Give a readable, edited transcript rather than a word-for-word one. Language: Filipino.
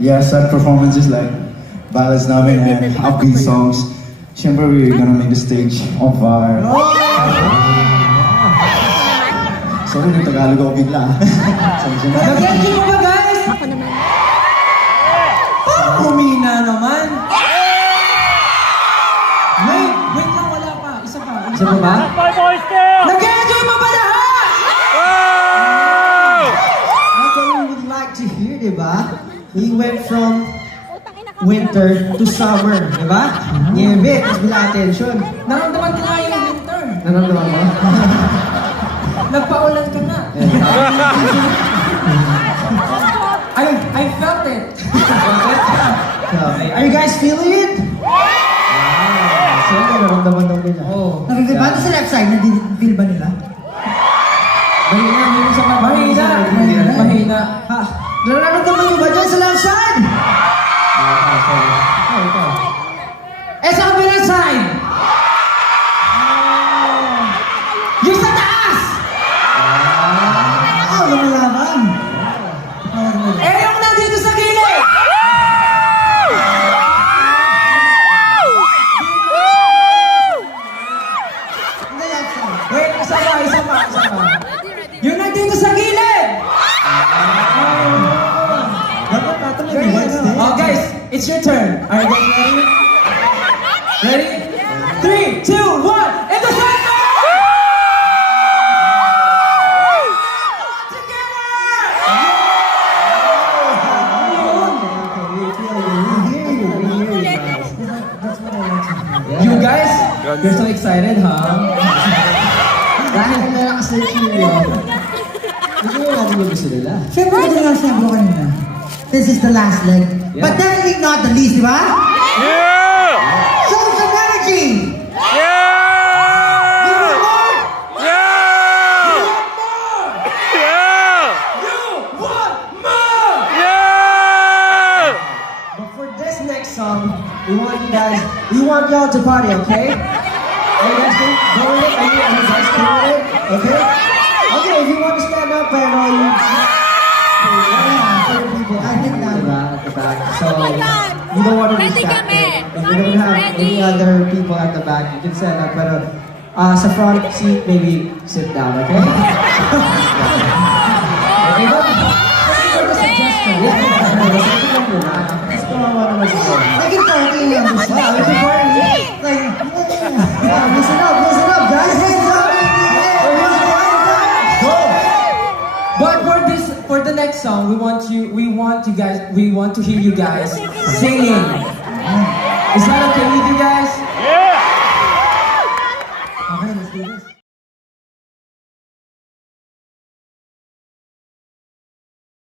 yeah, sad performances like ballads namin and upbeat songs. Siyempre, we're gonna make the stage on fire. Sorry, yung Tagalog ako bigla. Nag-enjoy mo ba, guys? Ako naman. Parang humina naman. Wait lang, wala pa. Isa pa. Isa pa ba? Nag-enjoy mo ba lahat? That's what we would like to hear, diba? We went from winter to summer, diba? Niebe, tapos bila attention. Naramdaman ko nga yung winter. Naramdaman mo? Nagpaulan ka na. I felt it. Are you guys feeling it? Siyempre, naramdaman daw nila. Oh. Nakikita sa left side, nadi-feel ba nila? Mahina. Ha? Nararamdaman nyo ba dyan sa left side? Eh, sa kabilang side! Yung sa taas! Lumalaban. Eh, yung nandito sa gilid! Wait, isa pa. Yung nandito sa gilid! Dapat natin may white stage. Oh, guys, it's your turn. Are you guys ready? Ready? 3, 2, 1, in the center! You guys, you're so excited, huh? Dahil nalakas na yung cheerio. Gusto nyo natin yung gusto nila. Siyempre, ito nga sabi ko kanina. This is the last leg. But definitely not the least, di ba? Yeah! Show some energy! Yeah! You want more? Yeah! Yeah! You want more! Yeah! But for this next song, we want y'all to party, okay? Are you guys doing it? Are you guys doing it? Okay? Okay, if you want to stand up, pero you... For the people, I think that at the back. So, you don't want to be Ready distracted. kami. If you don't have any other people at the back, you can stand up, pero sa front seat, maybe sit down, okay? Okay ba? Let's go on one more song. Naging party nga gusto. Wow, we can party. Like, Yeah, listen up, guys. hands up in the air! Go! But for the next song, we want to hear you guys singing. Is that okay with you guys?